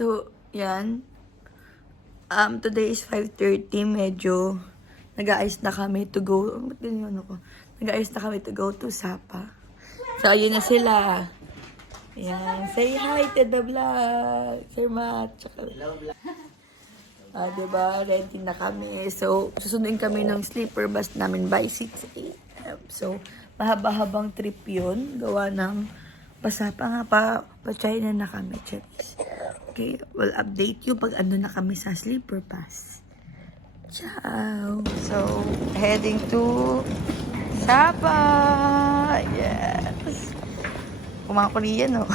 So, yan. Today is 5:30. Medyo nag-aayos na kami to go. Ba't ganyan ako? Nag-aayos na kami to go to Sapa. So, ayun na sila. Yan. Say hi to the vlog. Sir Matt. Diba? Ready na kami. So, susunduin kami ng sleeper bus namin by 6 a.m. So, mahaba-habang trip yun. Gawa ng Pasapa nga pa-China na kami, chicks. Okay, we'll update you pag ano na kami sa sleeper bus. Ciao! So, heading to Sapa! Yes! Kumang Korean, no?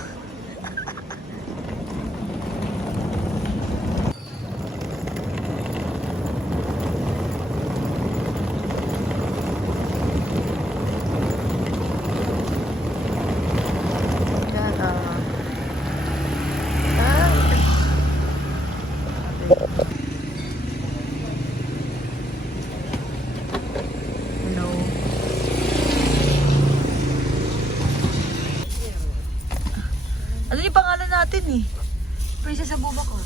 Ano yung pangalan natin eh? Princess sa buba ko.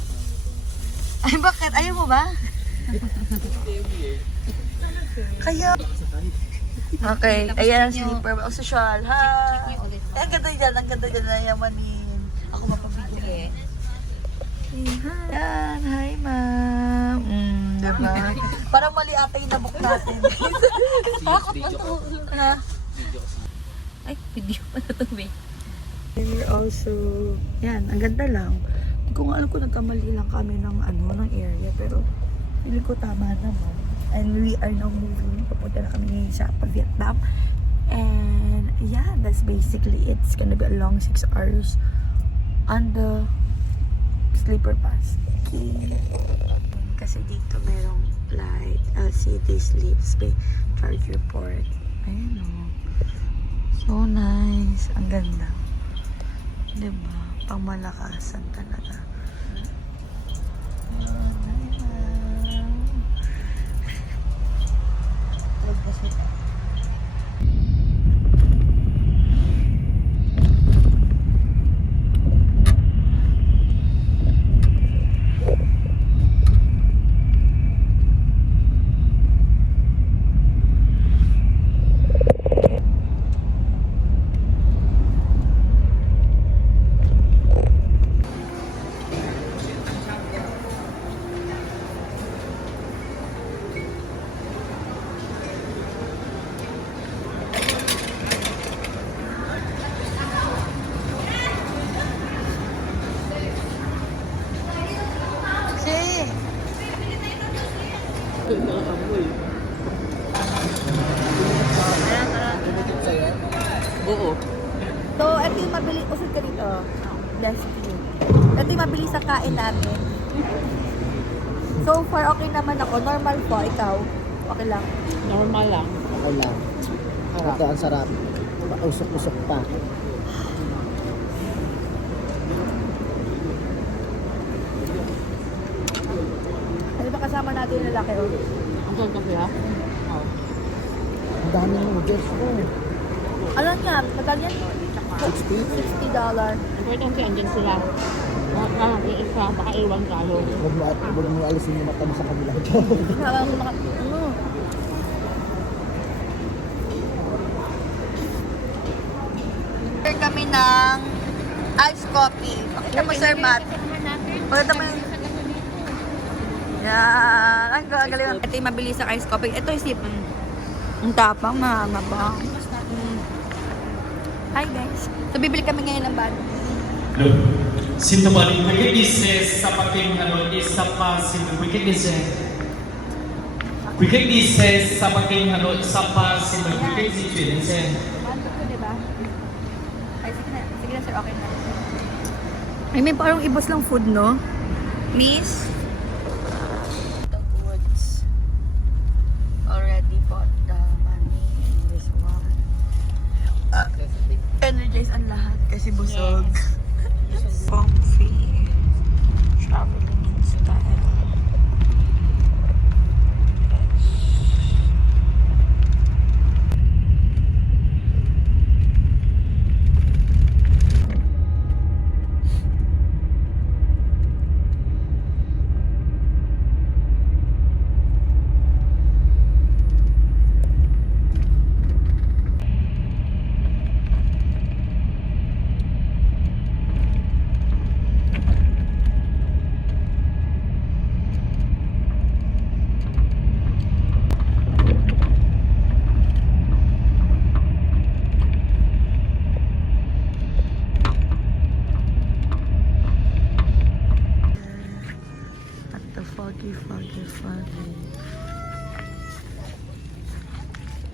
Ay, bakit? Ayaw mo ba? Kaya... Okay, ayan ang sleeper. O, social. Hi! Ang ganda dyan, na yamanin. Ako mapabigyan. Yan, hi ma'am. Diba? Parang mali ata yung nabok natin. Ha? Ay, video pa na ito, eh. We're also, yan, ang ganda lang. Hindi ko nga alam kung nagkamali lang kami ng ng area, pero hindi ko tama naman. And we are now moving. Papunta na kami sa Vietnam. And yeah, that's basically it. It's gonna be a long 6 hours on the sleeper bus. Okay. Kasi dito merong light, LCD sleeps, charger port. Ayan o. So nice. Ang ganda. Diba? Pangmalakasan talaga. Oo. So, ito yung mabili. Usod ka dito. Bless you. Ito yung mabili sa kain namin. So far, okay naman ako. Normal po. Ikaw? Okay lang? Normal lang. Okay lang. Ito ang sarap. Usok-usok pa. Ano ba kasama natin yung lalaki? Ang ganda kaya? Oo. Ang dami ng noodles ko. Alam niya, magkano yan? $60. Importante, andyan sila. Yung isa, baka iwan tayo. Huwag mo alisin yung mata mo sa kanila. Order kami ng iced coffee. Pakita mo, Sir Matt. Pakita mo yung... Yan. Ang gagaling. Ito yung mabili sa iced coffee. Ito yung sip. Ang tapang, mamabang. Hi guys. So bibili kami ngayon ng bag. Sintomalik wickednesses sa paking isa pa wickednesses. Wickednesses sa paking isa pa wickednesses. Bandot ko, diba? Ay, sige na. Sige na, sir. Okay na. Ay, may parang ibos lang food, no? Miss? The goods. Already bought the money in this one. Energize ang lahat kasi busog. Yes. Comfy. Traveling style.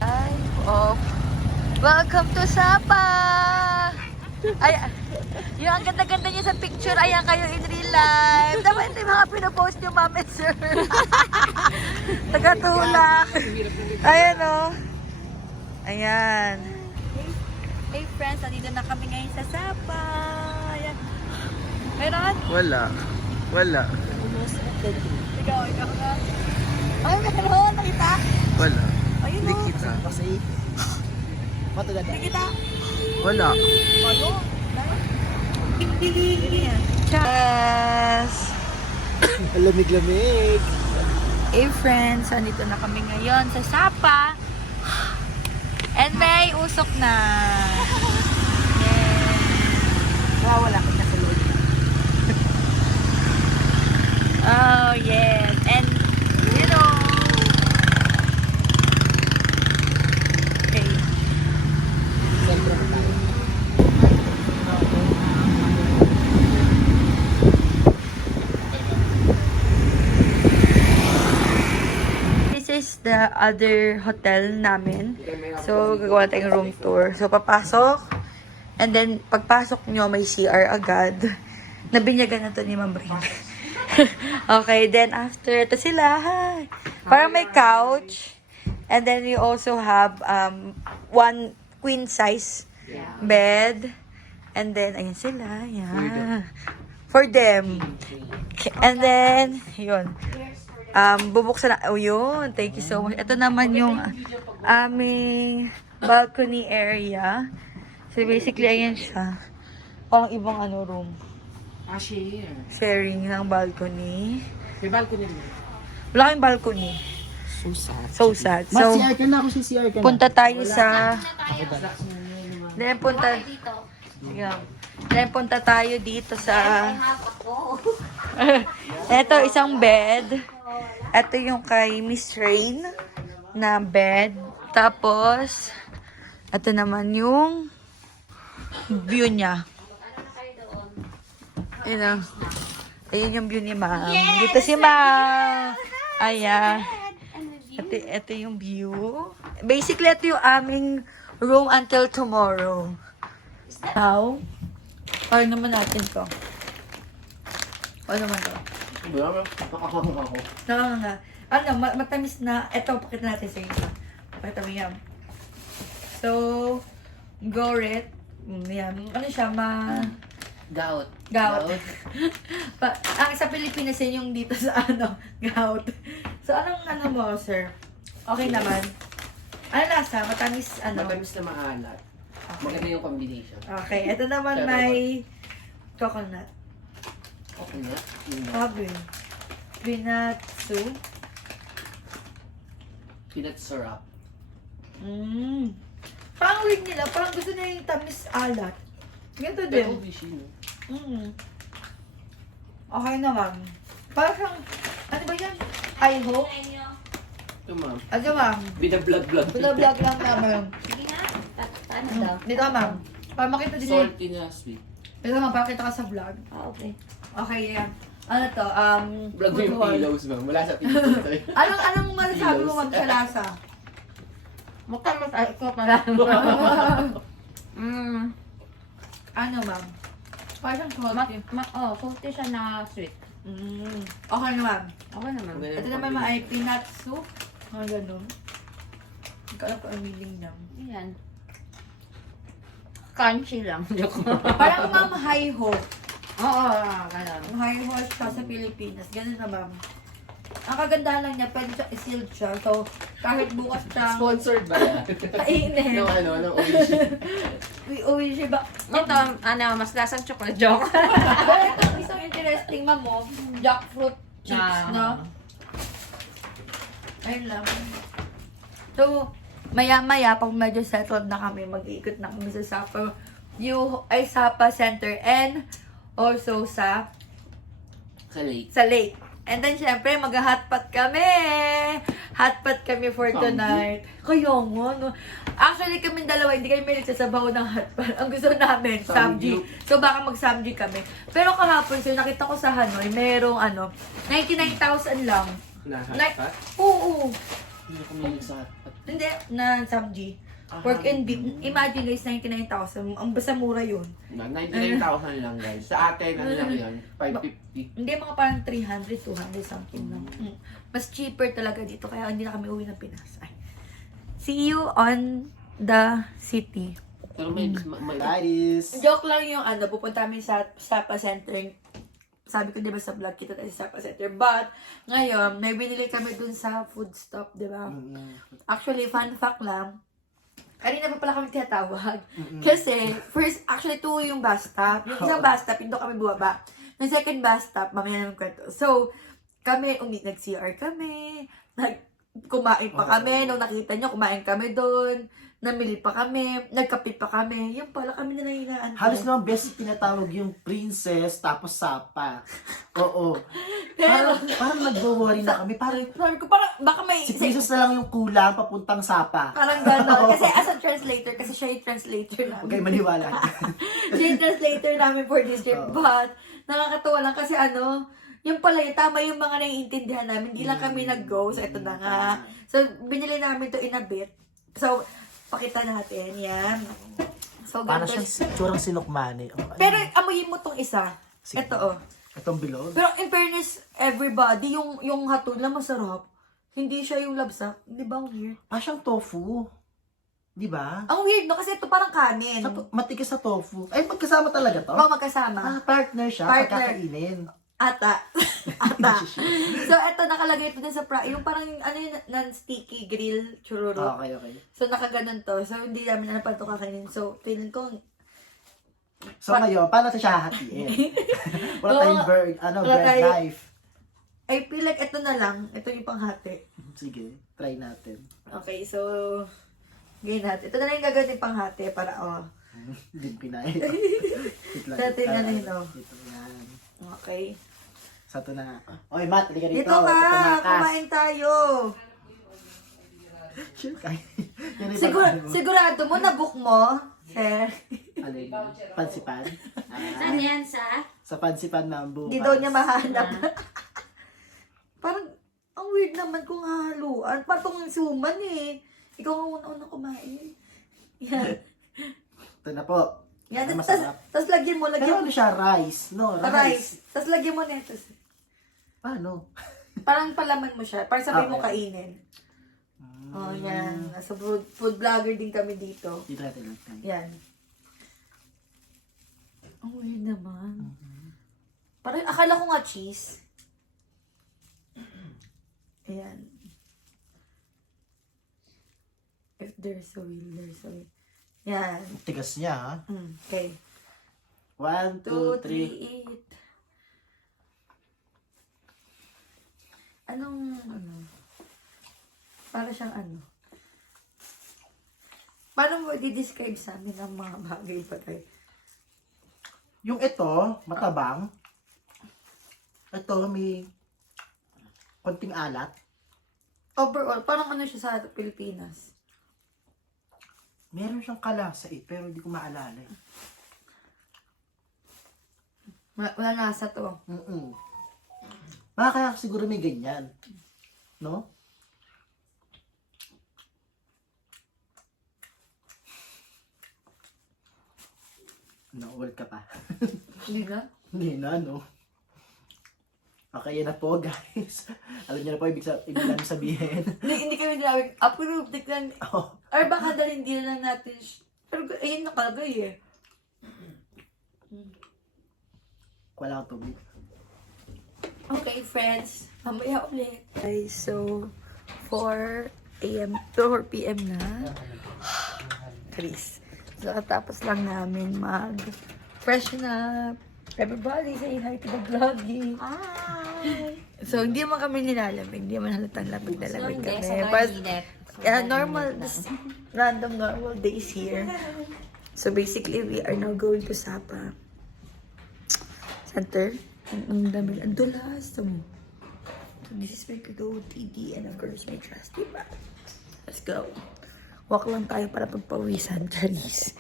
Ay, oh. Welcome to Sapa! Ay, yung ang ganda-ganda niya sa picture, ayan kayo in real life. Dapat yung mga pinopost niyo, ma'am and sir. Tagatulak. Ayan, oh. Ayan. Hey friends, nandito na kami ngayon sa Sapa. Ayan. Meron? Wala. Ikaw na. Ay, meron. Nakita? Wala. Ayun, Hindi oh. kita. Kasi, matulad Nakita? Wala. Ano? Cheers! Lamig-lamig. Hey friends, nandito na kami ngayon sa Sapa. And may usok na. Yeah. Wala ko na sa loob. Oh, yes. And, you know. Okay. Sentro tayo. This is the other hotel namin. So, gagawa tayong room tour. So, papasok. And then, pagpasok nyo, may CR agad. Nabinyagan na to ni Ma'am Rin. Okay, then after, ito sila. Hi. Parang may couch. And then, you also have one queen size bed. And then, ayun sila. Yeah. For them. And then, yun. Bubuksan na. Oh, yun. Thank you so much. Ito naman yung aming balcony area. So, basically, ayan siya. Parang ibang room. Share. Sharing ng balcony. May balcony rin. Wala kaming balcony. So sad. So sad. Mas So, CR ka na ako si CR ka na. punta tayo sa... Then, punta... Yeah. Then, punta tayo dito sa... Ito, isang bed. Ito yung kay Miss Rain na bed. Tapos, ito naman yung view niya. Ayun, ayun yung view ni Ma'am. Dito si Ma'am. Ayan. Ito yung view. Basically, ito yung aming room until tomorrow. Now, paano naman natin to? Paano naman to? Ano, matamis na. Ito, pakita natin sa inyo. Pakita mo yan. So, goret. Yan. Ano siya, Gout. Gout. Sa Pilipinas yun yung dito sa gout. So, anong mo, sir? Okay naman. Ano lasa? Matamis, Matamis na maalat. Maganda yung combination. Okay, ito naman may coconut. Coconut. Sabi. Peanut soup. Peanut syrup. Parang weird nila. Parang gusto nila yung tamis alat. Ganito din. Pero fishy, no? Okay naman. Parang, ano ba yan? I hope. Ito, ma'am. Ano, ma'am? Binablog. Vlog lang naman. Ano daw? Dito, ma'am. Para makita din yung... Salty na sweet. Dito, ma'am. Para kita ka sa vlog. Okay. Okay, yan. Ano to? Vlog mo yung football. pillows, ma'am. Wala sa pillows ito. Anong masasabi mo, ma'am, sa lasa? Mukha ko pala. Ano, ma'am? Parang salty. Salty siya na sweet. Okay na, ma'am. Okay naman. Ito naman, ma'am, ay peanut soup. Ang ganun. Hindi ko alam kung ang meaning niya. Ayan. Crunchy lang. Parang, ma'am, high hope. Oo, ganun. Ang high horse siya sa Pilipinas. Ganun na, ma'am. Ang kagandahan lang niya, pwede siya i-sealed siya. So, kahit bukas siya, Sponsored ba yan? kainin. Ng Oishi. Uwi siya ba? Ito, mas lasang chocolate joke. Pero ito, isang interesting, ma'am, mo. Jackfruit chips, no? Ayun lang. So, maya-maya, pag medyo settled na kami, mag-iikot na kami sa Sapa. Sapa Center and also sa lake. And then, syempre, mag-hotpot kami. Hotpot kami for tonight. Kaya nga, no? Actually, kami dalawa, hindi kami may nagsasabaw ng hotpot. Ang gusto namin, samji. So, baka mag-samji kami. Pero kahapon, so, nakita ko sa Hanoi, merong 99,000 lang. Na, oo. Hindi ko kumilig sa hotpot. Hindi, na Samji. Pork and beef. Imagine guys, 99,000. Ang basta mura yun. 99,000 lang guys. Sa atin, ano lang yan? 550. Hindi, mga parang 300, 200 something lang. Mas cheaper talaga dito, kaya hindi na kami uwi ng Pinas. Ay. See you on the city. Pero may Guys! Joke lang yung ano, pupunta kami sa Sapa Center. Sabi ko, di ba, sa vlog kita tayo sa Sapa Center. But, ngayon, may binili kami dun sa food stop, di ba? Actually, fun fact lang, kanina pa pala kami tinatawag. Kasi, first, actually, 2 yung bus stop. Yung isang bus stop, hindi kami buwaba. Yung second bus stop, mamaya naman kwento. So, kami, nag-CR kami, kumain pa kami. Nung nakita nyo, kumain kami doon. Namili pa kami, nagkape pa kami. Yung pala kami na nanginaan. Halos naman best tinatawag yung princess tapos sapa. Oo. Pero, Parang nagwo-worry na kami. Parang sabi ko, parang, baka may... si princess na lang yung kulang papuntang sapa. Parang gano'n. Kasi as a translator, kasi siya yung translator namin. Huwag kayo maniwala. Siya yung translator namin for this trip. But, nakakatuwa lang kasi yung pala, tama yung mga naiintindihan namin. Hindi lang kami nag-go. So, ito na nga. So, binili namin to in a bit. So, pakita natin. Yan. So, Parang ganito. siyang turang sinukmani. Pero, amoyin mo tong isa. Sige. Ito, Itong bilog. Pero in fairness, everybody, yung hatol na masarap. Hindi siya yung labsa. Di ba ang weird? Siyang tofu. Di ba? Ang weird, no? Kasi ito parang kanin. Matigas sa tofu. Ay, magkasama talaga to? Oo, magkasama. Partner siya. Partner. Pagkakainin. Ata. Ata. So, ito, nakalagay ito din sa yung parang, yung non-sticky grill chururo. Okay. So, nakaganon to. So, hindi namin alam paano ito kakainin. So, feeling ko, So ngayon, paano ito siya hahatiin? Wala tayong bread knife. I feel like ito na lang. Ito yung panghati. Sige, try natin. Okay, so, gawin natin. Ito na lang yung gagawin yung panghati para, Hindi pinay. Dati na rin, Ito yan. Okay. Sa ito na. Oy, Matt, halika dito. Dito ka! Kumain tayo! Sure, kain. Sigurado mo, nabook mo? Sir? Alin? Pansipan? Saan yan sa? Sa pansipan na bukas. Hindi daw niya mahanap. Parang, ang weird naman kung haluan. Parang itong suman eh. Ikaw ang una-una kumain. Yan. Ito na po. Yan. Ay, masarap. Tapos lagyan mo, Pero ano siya? Rice? No, rice. Tapos lagyan mo nito. Paano? Parang palaman mo siya. Parang sabi mo Okay. kainin. Oh, yan. Nasa food vlogger din kami dito. Dito natin. Yan. Ang weird naman. Parang akala ko nga cheese. Ayan. If there's a will, there's a way. Yan. Tigas niya, ha? Okay. 1, 2, 3. eat. Anong, para siyang paano mo i-describe sa amin ang mga bagay-bagay? Yung ito, matabang. Ito, may konting alat. Overall, parang siya sa Pilipinas? Meron siyang kalasa pero hindi ko maalala eh. Wala nasa to. Kaya siguro may ganyan. No? Na-all ka pa. Hindi na? Hindi na, no? Okay, yan na po, guys. Alam niyo na po, ibig namin sabihin. Hindi kami dinawag. Approve, tignan. Oh. Or baka dahil hindi lang natin. Pero ayun nakalagay eh. Wala akong tubig. Okay, friends. Mamaya ulit. Okay, so 4 a.m. to 4 p.m. na. Chris. So, tapos lang namin mag-freshen up. Everybody, say hi to the vlogging. Hi! So, hindi naman kami nilalamig. Hindi naman halatang lamig-lamig Hindi, kami. sobrang init. Normal, just random normal days here. So, basically, we are now going to Sapa Center. Ang dami, ang dulas. So, this is my good TD and of course, my trusty bag. Let's go. Walk lang tayo para pagpawisan, Charis.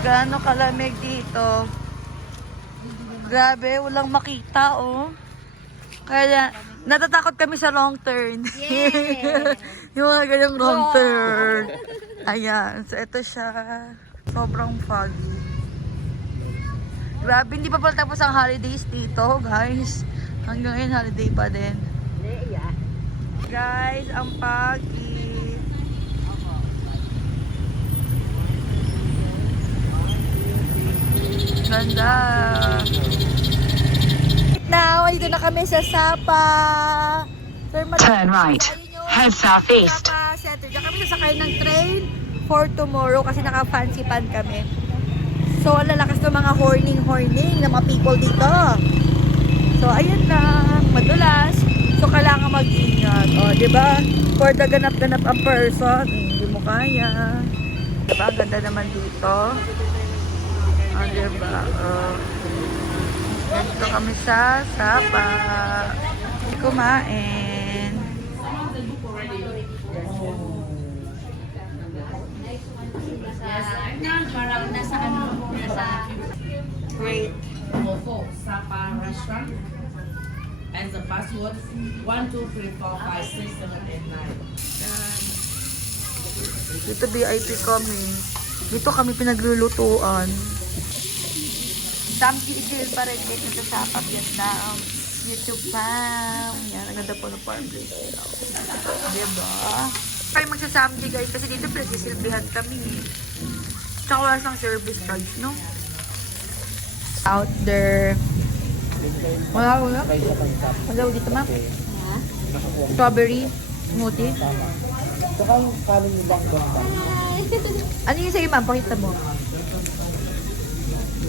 Gaano kalamig dito. Grabe, walang makita, oh. Kaya, Natatakot kami sa wrong turn. Yeah. Yung mga ganyang wrong turn. Ayan. So, ito siya. Sobrang foggy. Grabe, hindi pa pala tapos ang holidays dito, guys. Hanggang ngayon, holiday pa din. Guys, ang foggy. Ganda. Now, dito na kami sa Sapa. Turn right. Head southeast. Sapa Center. Diyan kami sasakay ng train for tomorrow kasi naka-fancy pan kami. So, ang lalakas ng mga horning ng mga people dito. So, ayun lang. Madulas. So, kailangan mag-ingat. O, diba? For the ganap-ganap ang person. Hindi mo kaya. Diba? Ang ganda naman dito. O, diba? Dito kami sa Sapa. Kumain. Parang nasa ano, nasa Great. Mofo Sapa restaurant. And the password 1, 2, 3, 4, 5, 6, 7, 8, 9. Dito VIP kami. Dito kami pinaglulutuan. Samki itil pa rin dito sa Sapa, Vietnam. YouTube fam. Yan, ang ganda po ng farm place nila. Diba? Kaya magsasamki guys kasi dito pinagsisilbihan kami. Tsaka wala sang service charge, no? Out there. Wala. Wala dito, ma'am. Strawberry smoothie. Saka yung kanin nila ang ganda. Ano yung sa'yo, ma'am? Pakita mo.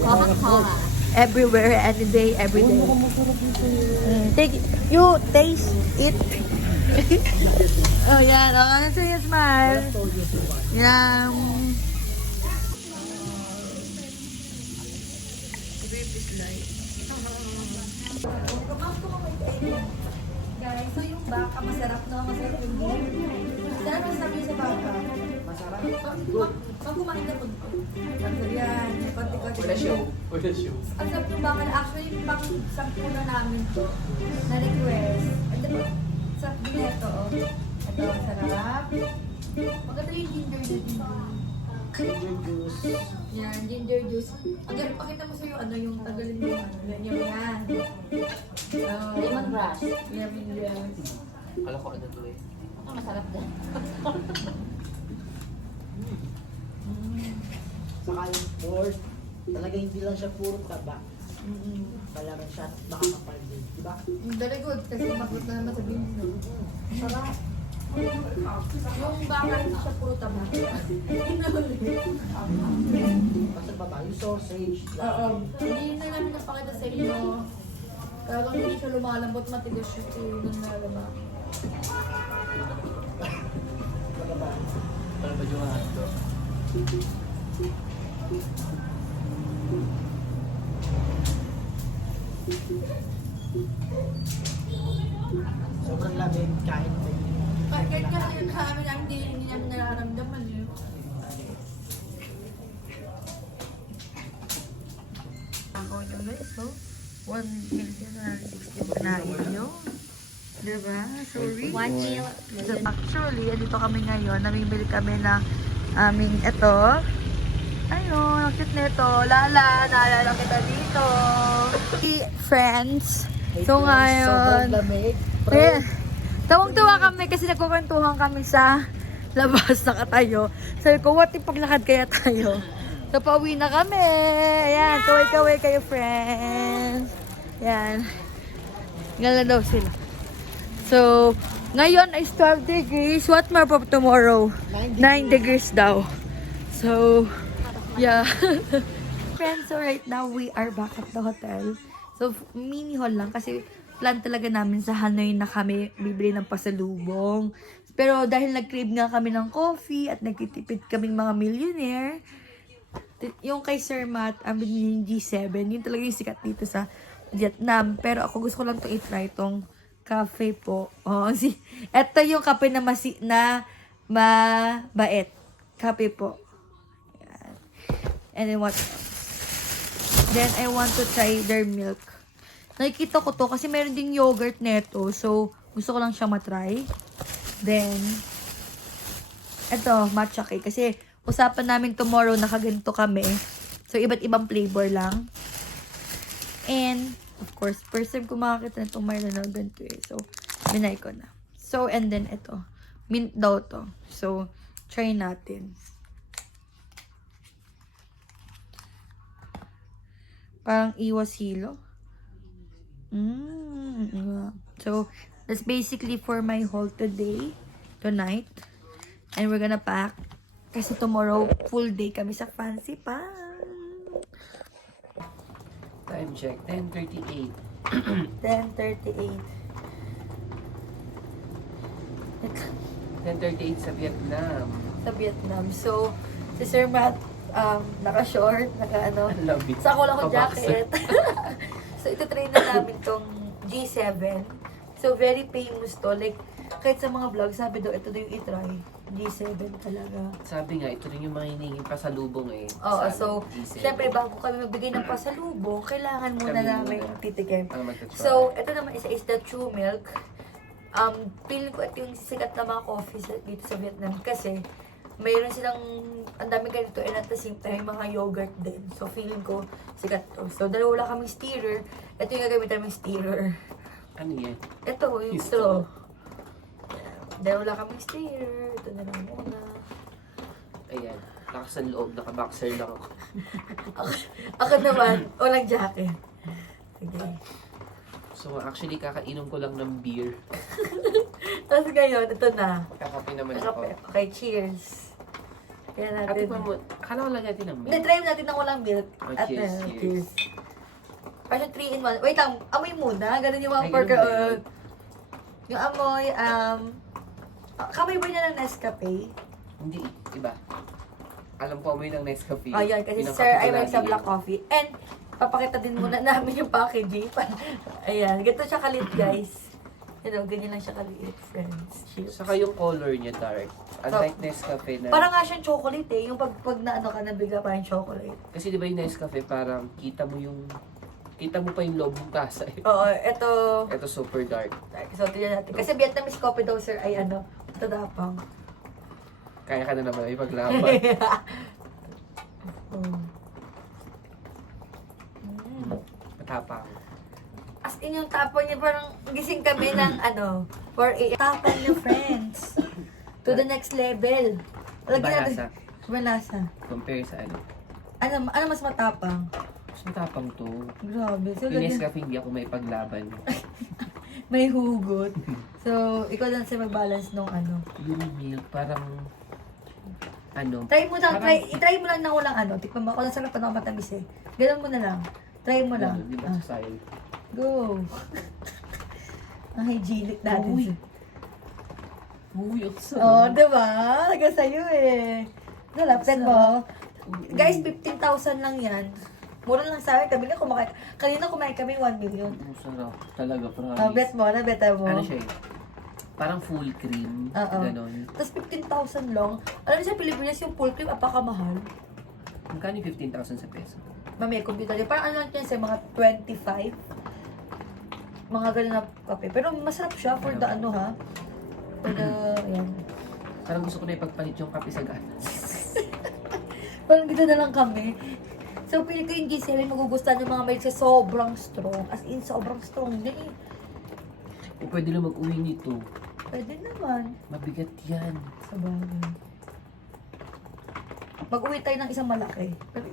Coca-Cola. Everywhere, any day, every day. Take it. You taste it. Oh, yan. Oh, ano sa'yo, smile. Yan. Guys, so yung baka masarap na, masarap yung beer. Masarap ang sabi sa baka. Masarap? Pag kumain na po. Yan, konti-konti. Wala show. Ang sarap yung baka na actually pang sampu na namin to na request. And then, sarap din ito, oh. Ito, sarap. Maganda yung ginger Ginger juice. Yan, ginger juice. Ang galing, pakita mo sa'yo, ano yung tagalin mo yung ano. Yan. Oh, Lemongrass. lemongrass. Kala ko ano to eh. Ito masarap din. Saka yung board, talaga hindi lang siya puro taba. Pala rin siya baka kapal din. Diba? Very good, kasi magot na naman sabihin mo. Sarap. Yung baka hindi siya puro tama. Basta baba, yung sausage. Oo. Hindi na namin napakita sa inyo. Kaya kung hindi siya lumalambot, matigas siya yung lumalambot. Para ba yung hando? Sobrang lamig, kain mo. Kahit kasi yun sa amin, hindi namin nararamdaman yun. Ako nyo guys, so 1,060,000 na nyo. Diba? Sorry. 1 meal. So, actually, dito kami ngayon. Namimili kami ng aming ito. Ayun, ang cute nito. Lala, naalala kita dito. Friends. So ngayon, Sobrang lamig. eh, tawang-tuwa kami kasi nagkukwentuhan kami sa labas na katayo. Sabi ko, what if paglakad kaya tayo? So, pauwi na kami. Ayan, kaway-kaway kayo, friends. Ayan. Gala daw sila. So, ngayon is 12 degrees. What more for tomorrow? 9 degrees daw. So, yeah. Friends, so right now, we are back at the hotel. So, mini haul lang kasi plan talaga namin sa Hanoi na kami bibili ng pasalubong. Pero dahil nag-crave nga kami ng coffee at nagtitipid kaming mga millionaire, yung kay Sir Matt, ang binili yung G7, yun talaga yung sikat dito sa Vietnam. Pero ako gusto ko lang itong i-try itong cafe po. Oh, ito yung kape na mabait. Kape po. Yan. And then what else? Then I want to try their milk. Nakikita ko to kasi meron ding yogurt neto. So, gusto ko lang siya matry. Then, eto, matcha cake. Kasi, usapan namin tomorrow, nakaganito kami. So, iba't ibang flavor lang. And, of course, first time ko makakita na itong Milo na ganito eh. So, binay ko na. So, and then, ito. Mint daw to. So, try natin. Parang iwas hilo. So, that's basically for my haul today. Tonight. And we're gonna pack. Kasi tomorrow, full day kami sa Fancy Pan. Time check, 10:38. 10:38. 10:38 sa Vietnam. Sa Vietnam. So, si Sir Matt, naka-short, naka-ano. I love it. Sa ako lang ang Kaboxer. jacket. So, ito try na namin tong G7. So, very famous to. Like, kahit sa mga vlog, sabi daw, ito daw yung itry. G7 talaga. Sabi nga, ito rin yung mga hinihinging pasalubong eh. Oo, sa so, G7. syempre, bago kami magbigay ng pasalubong, kailangan muna Kami namin muna. titikim. Magta-try. So, ito naman isa is the True Milk. Feeling ko ito yung sikat na mga coffee dito sa Vietnam kasi mayroon silang ang dami ganito and at the same time mga yogurt din. So, feeling ko sikat to. So, dalawa lang kaming stirrer. Ito yung gagamit naming stirrer. Ano yan? Ito, yung straw. Dalawa lang kaming stirrer. Ito na lang muna. Ayan. Lakas ng loob, naka-boxer lang ako. Ako naman, walang jacket. Sige. So, actually, kakainom ko lang ng beer. Tapos ngayon, ito na. Kakape naman ako. Okay, cheers. Kaya Ate natin. mo, kala ko lang natin ng Hindi, milk. try natin ng walang milk. Oh, At cheers, cheers. Parang 3 in 1. Wait lang, amoy muna. Ganun yung mga Ay, burger. ganun ba yun? Yung amoy, kamay ba niya ng Nescafe? Hindi, iba. Alam ko amoy ng Nescafe. Ayan, kasi Pinang sir, kape ko ay may lagi sa yun. black coffee. And, papakita din muna namin yung packaging. Ayan, ganito siya kalit, guys. You know, ganyan lang siya kaliit, friends. Cheers. Saka yung color niya dark. Unlike Nescafe na... Parang nga siyang chocolate eh. Yung pag na ano ka, nabigla pa yung chocolate. Kasi di ba yung Nescafe parang kita mo pa yung loob ng tasa eh. Oo, ito. Ito super dark. So, tignan natin. Kasi Vietnamese coffee daw, sir, ay ano, tadapang. Kaya ka na naman ipaglaban. Matapang. As in yung tapon niya, parang gising kami ng ano, 4 a.m. Tapon niya, friends. To the next level. Lagyan natin. Malasa. Malasa. Compare sa ano. Ano mas matapang? Mas matapang to. Grabe. So, Yung lagyan- Nescafe hindi ako may paglaban. may hugot. So, ikaw lang siya mag-balance nung ano. Yung milk parang ano. Try mo lang, parang- try mo lang na walang ano. Tikman mo ako, nasarap pa na matamis eh. Ganun mo na lang. Try mo lang. Ano, di ba sa style? Go. Ang hygienic natin. Uy. Uy, ang sarap. Oh, diba? Taga sa'yo eh. Nalapsan mo. Guys, 15,000 lang yan. Mura lang sa akin. Kami na kumakain. Kanina kumain kami 1 million. Ang sarap. Talaga, promise. Bet mo, nabeta mo. Ano siya eh? Parang full cream. Oo. Ganon. Tapos 15,000 lang. Alam niyo sa Pilipinas yung full cream, apakamahal. Magkano yung 15,000 sa peso? Mamaya, computer niya. Parang ano lang yan sa mga 25. Mga ganun na kape. Pero masarap siya for the ano ha. For the, ayan. Parang gusto ko na ipagpalit yung kape sa gatas. Parang dito na lang kami. So, pili ko yung G7 magugustuhan ng mga maid sa sobrang strong. As in, sobrang strong na eh. O pwede lang mag-uwi nito. Pwede naman. Mabigat yan. Sa bagay. Mag-uwi tayo ng isang malaki. Pero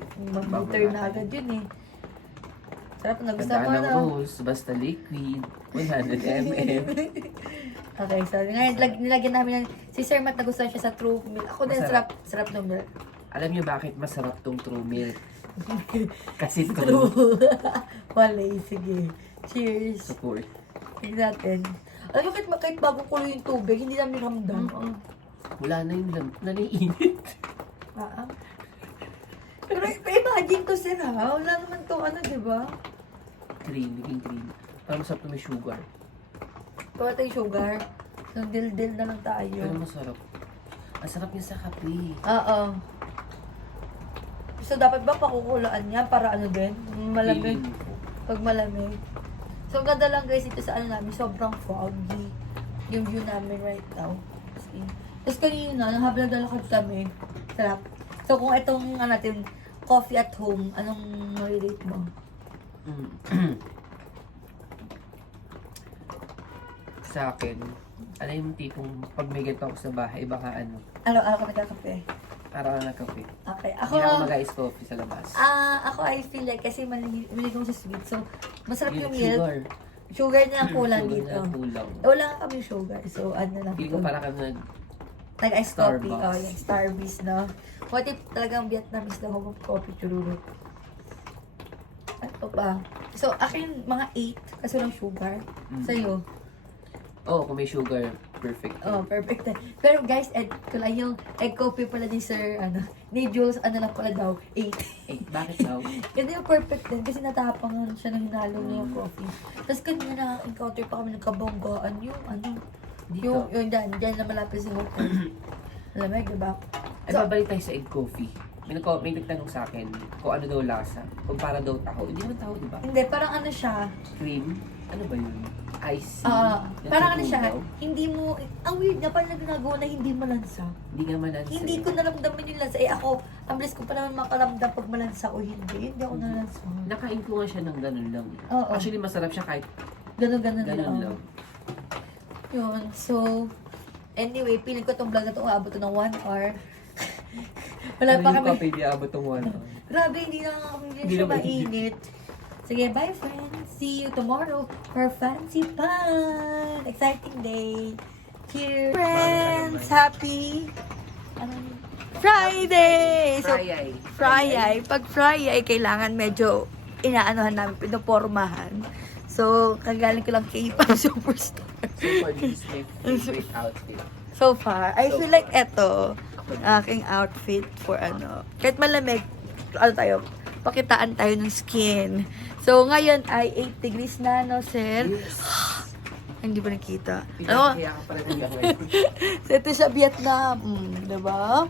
mag-return na agad yun eh. Sarap na. Gusto ko Tandaan na. ng rules, basta liquid, 100 ml. Okay, so ngayon nilagyan namin yan. Si Sir Matt nagustuhan siya sa True Milk. Ako din Masarap. sarap ng milk. Alam niyo bakit masarap tong True Milk? Kasi true. Wala sige. Cheers. Support. Tignan natin. Alam mo, kahit bagong kulo yung tubig, hindi namin ramdam. Wala na yung wala na yung init. Pero imagine to, sir, ha? Wala naman to, ano, di ba? Cream, naging cream. Parang masarap na may sugar. Wala tayong sugar. So, dil-dil na lang tayo. Pero masarap. Ang sarap niya sa kape. Oo. So, dapat ba pakukulaan niya para ano din? Malamig. Feeling ko. Pag malamig. So, ang ganda lang guys dito sa ano namin, sobrang foggy yung view namin right now. See? Tapos kanina, nang habang naglalakad kami, sarap. So, kung itong natin, coffee at home, anong ma-rate mo? Sa akin, ano yung tipong pag may ganito ako sa bahay, baka ano, Araw-araw ka nagkakape? araw na kape. Okay. Hindi na ako mag-ice coffee sa labas. Ako I feel like kasi mahilig ako sa sweet. So, masarap yung milk. Sugar. Sugar na ang kulang Sugar dito. na ang kulang. Wala nga kami sugar. So, ano lang. Feeling ko para kami Nag-ice coffee. Starbucks. Oh, yung Starbucks, no? What if talagang Vietnamese na home of coffee, chururut? Ano pa? So, akin, mga 8 kasi walang sugar. Sa'yo? Oh, kung may sugar, perfect. Oh, perfect. Pero guys, yung egg coffee pala ni Sir, ni Jules, ano lang pala daw, 8. Eh, bakit daw? Kasi yung perfect din, kasi natapangan siya nang hinalo niya yung coffee. Tapos kanina na-encounter pa kami ng kabonggaan, Dito. yung dyan na malapit sa hotel. Alamig, diba? Ay, babalik tayo sa egg coffee. May nagtanong sa akin kung ano daw lasa. Kung para daw taho. Hindi naman taho, di ba? Hindi, parang ano siya, Cream? Ano ba yun? Ice? parang ano siya, Daw? hindi mo, ang weird na parang ginagawa na hindi malansa. Hindi nga malansa. Hindi ko naramdaman yung lansa. Ako, ang bilis ko pa naman makaramdam pag malansa o hindi. Hindi ako nalansa. Nakain ko nga siya ng ganun lang. Oo. Actually, masarap siya kahit Ganun ganun lang. Yun, so, anyway, piling ko itong vlog na ito, aabot to ng 1 hour. Wala pa kami. Hindi pa abot ng 1 hour. Grabe, hindi na kami Hindi siya na mainit. Sige, bye friends. See you tomorrow for Fancy Pan. Exciting day. Cheers. Friends, happy Friday! So, Friday. Pag Friday, kailangan medyo inaanohan namin, pinopormahan. So, kagaling ko lang K-pop superstar. So far, this is my favorite outfit. So far, I feel like eto, aking outfit for kahit malamig, pakitaan tayo ng skin. So, ngayon ay 8 degrees na, no, sir? Yes. Hindi ba nakita? Kaya ka pala nag-away. So, ito sa Vietnam, diba?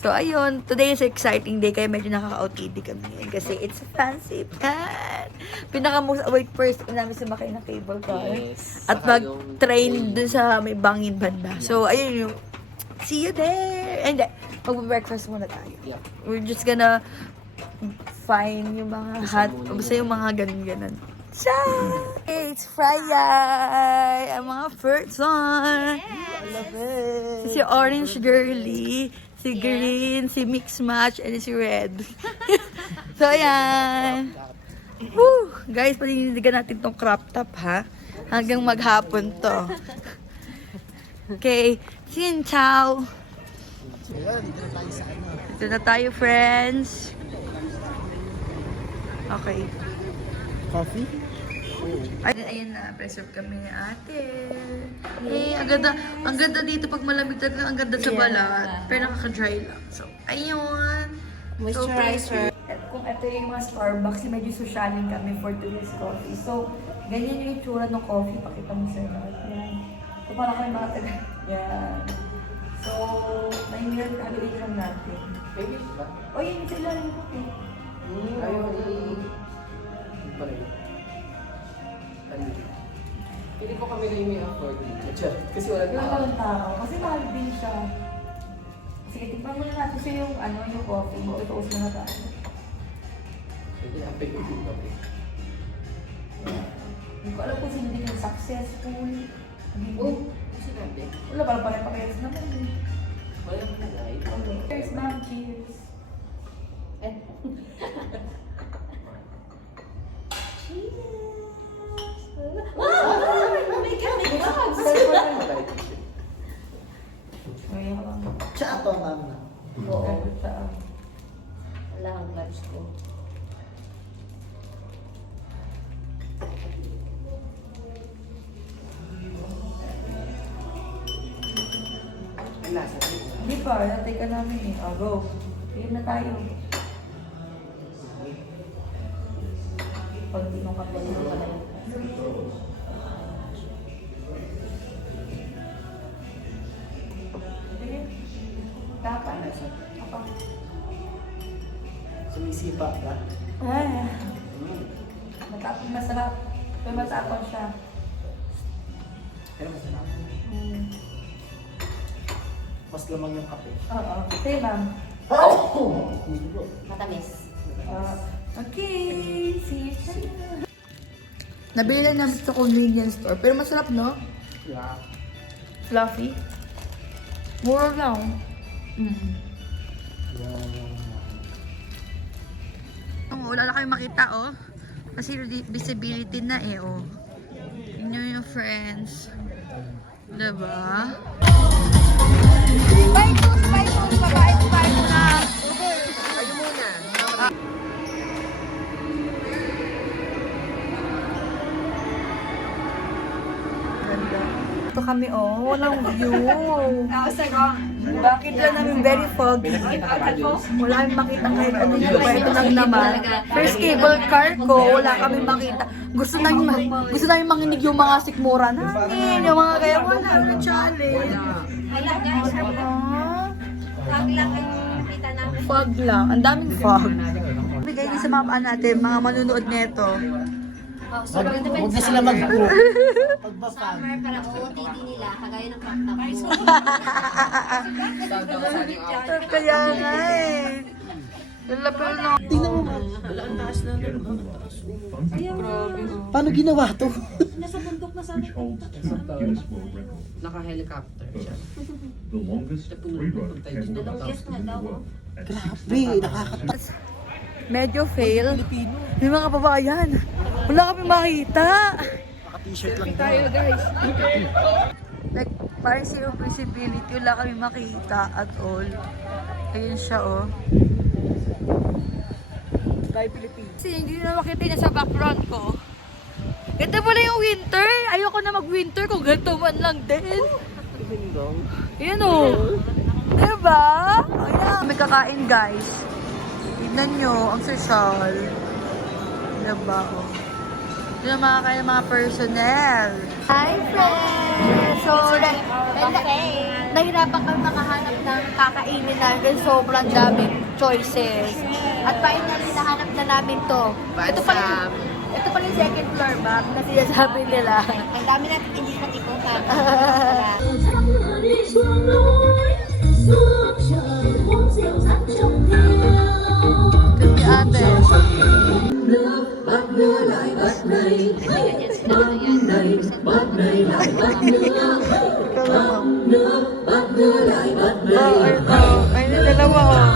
So, ayun, today is an exciting day, kaya medyo nakaka-OTD kami ngayon kasi it's a fancy pan. Pinaka-most await first namin sumakay ng cable car. Yes. At Saka mag-train dun sa may bangin banda. So, ayun yung, see you there! And mag-breakfast muna tayo. Yeah. We're just gonna find yung mga hot, muna basta yung mga ganun-ganun. It's Friday! Ang mga first one! I love it! Si Orange Girly, si Green, si Mix Match, and si Red. So, ayan! Woo! Guys, panindigan natin tong crop top, ha? Hanggang maghapon to. Okay, Xin Chao! Dito na tayo, friends. Okay. Coffee? Ayun na, preserve kami ni ate. Eh, ang ganda dito pag malamig talaga, ang ganda sa balat. Pero nakaka-dry lang. So, ayun. Moisturizer. Kung ito yung mga Starbucks, medyo sosyalin kami for today's coffee. So, ganyan yung itsura ng coffee. Pakita mo sa lahat. Yan. So, parang kami mga taga. Yan. So, mahirap haluin lang natin. Pwede ba? O, yun sila yung coffee. Ayaw Pili ko kami na yung may afford dito. Kasi wala Wala tao. lang tao. Kasi mahal din siya. Sige, tignan muna natin sa yung, yung coffee mo. Ito, usma na tayo. Pwede na pwede dito. Hindi ko alam kung sino din yung successful. Oh, kasi natin. Wala, parang pare-parehas naman eh. Wala naman na live. Cheers, ma'am. Cheers. Siya ito, ma'am. Wala ang lunch ko. Ang lasa. Hindi pa, natay ka namin eh. Go. Tingin na tayo. Pag di mo kapag mo pala. Dapat. Ako. Sumisipa ba? Ay. Matapang masarap. Pero matapang siya. Pero masarap. Mas lamang yung kape. Oo. Say, ma'am. Matamis. Okay. See you soon. Nabili lang namin sa convenience store. Pero masarap, no? Yeah. Fluffy. Mura lang. Wala na kayo makita, oh. Kasi visibility na eh, oh. Yun yung friends. Diba? Bye, Tus! Bye, Tus! Bye-bye! Bye muna! Bye muna! Ganda. Ito kami, oh. Walang view. Bakit lang namin very foggy? Wala kami makita kahit ano yung ba ito lang naman. First cable car ko, wala kami makita. Gusto namin manginig yung mga sikmura namin. Yung mga kaya wala na challenge. Wala guys, fog lang ang kita namin. Fog lang. Ang daming fog. Bigay din sa mga natin, mga manunood nito. Oh, so Huwag na sila mag-book. Pagbafan. summer para OOTD nila, kagaya ng pakta ko. Kaya nga eh. Lalapil na. Tingnan mo, ma'am. Wala, ang taas na. Paano ginawa to? Naka-helicopter siya. The longest free ride has Yes nga daw. Grabe, nakakatas. Medyo fail. Yung mga kababayan. Wala kami makita. Naka-t-shirt lang tayo. Like, parang zero visibility. Wala kami makita at all. Ayun siya, oh. Bye, Philippines. Kasi hindi na makita niya sa background ko. Ito pala yung winter. Ayoko na mag-winter kung ganito man lang din. Yun, oh. Diba? Ayan. May kakain, guys. Tignan nyo, ang social. Diba, oh. Yun ang mga personnel. Hi, friends! So, nahirapan kami makahanap ng kakainin namin. Sobrang daming choices. At finally, nahanap na namin to. Ito pala yung second floor, ma'am, na sinasabi nila. Ang dami natin hindi natipukan. Kasi ate. Ay, na dalawa, oh.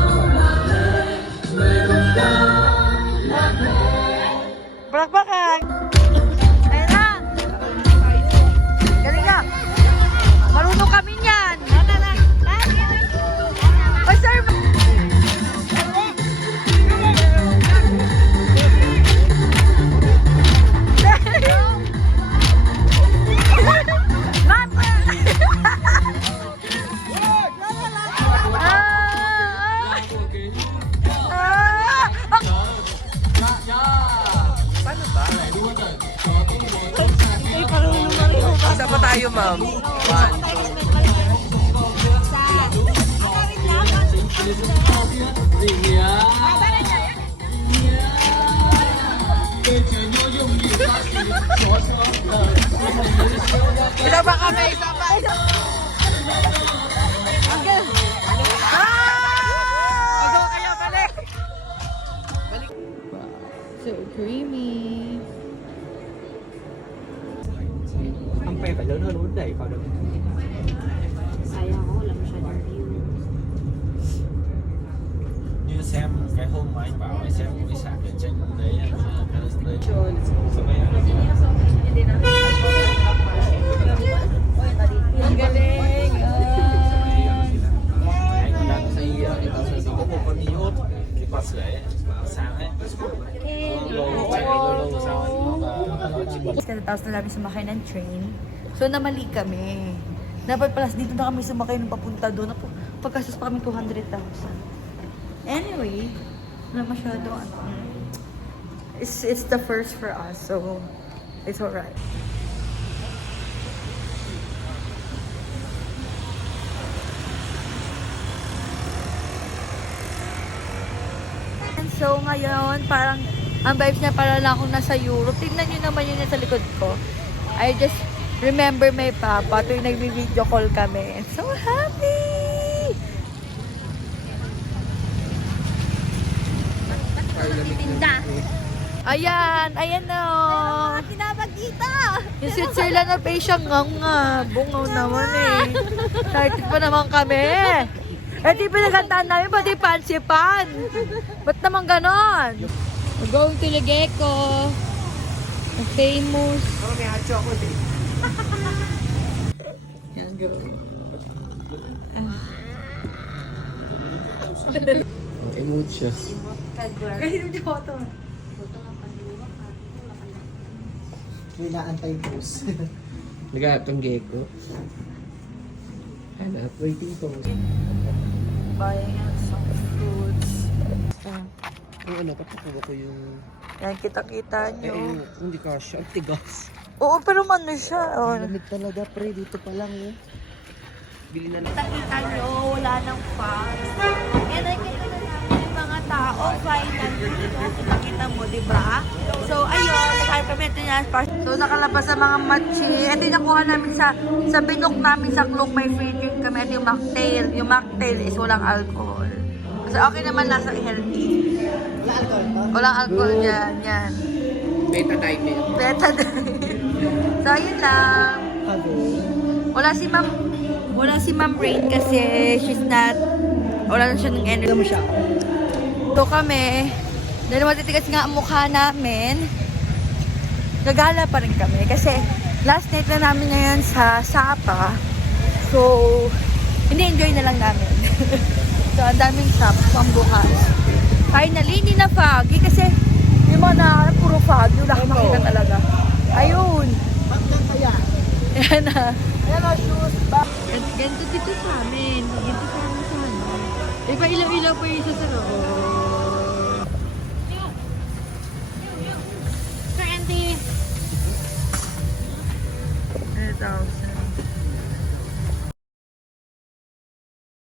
Bakbakan! Ayun na! Galing ka! Marunong kami niyan! Ay, sir! Isa pa tayo, ma'am. Isa pa kami! Isa pa! Kaya balik! So creamy! Ang pwede, lalo na ikaw daw. Sayang ko, wala masyadong view. Như xem cái hôm mà anh bảo anh xem cái sạc ở trên đấy em Ang galing! anh đang đi có một con iốt cái quạt sưởi ấy, sáng ấy lô chạy lô sao ấy Tapos na namin sumakay ng train. So, namali kami. Dapat pala dito na kami sumakay ng papunta doon. Pagkasos pa kami 200,000. Anyway, wala masyado. It's the first for us, so it's alright. And so, ngayon, parang Ang vibes niya para lang akong nasa Europe. Tingnan nyo naman yun sa likod ko. I just remember my papa tuwing nagbi-video call kami. So happy! Tinda. Ayan! Ayan na! Kinabag dito. Yung Switzerland na Asia nga. Bungaw naman eh. Excited pa naman kami. Eh di pinagantaan namin, pati pansipan. Ba't naman ganon? We're going to Legeco. The famous. Oh, may hot chocolate eh. Yan, girl. Emocious. Kasi hindi ko ito. May naantay post. Naghanap ng gecko. Hanap. Waiting post. Buying some fruits. Oo, napapakuha ko yung... Yan, kita-kita Eh, nyo. hindi kasha. Ang tigas. Oo, pero ano siya. Oh. Lamig talaga pre, dito pa lang eh. Bili na Kita nyo, wala nang fans. Yan, nakikita na namin yung mga tao. Finally, kita-kita mo, di ba? So, ayun, nagkaroon kami ito niya. So, nakalabas sa mga matchi. Ito yung nakuha namin sa binok namin sa Cloak. May free drink kami. Ito yung mocktail. Yung mocktail is walang alcohol. Kasi okay naman nasa healthy. Wala alcohol to? Walang alcohol dyan. Yan. beta diamond. Beta So, ayun lang. Wala si Ma'am Rain kasi she's not, wala na siya ng energy. So kami, dahil matitigas nga ang mukha namin, nagala pa rin kami kasi last night na namin ngayon sa Sapa. So, ini-enjoy na lang namin. So, ang daming shop pambukas. Finally, hindi na foggy kasi yung mga nakakarap, puro foggy. Wala kang makita talaga. Ayun. Ayan na. Ayan na, shoes, bag. Ganito dito sa amin. Ganito sa amin sa ano. Iba ilaw-ilaw pa yung isa sa loob. Sir Andy. Ito.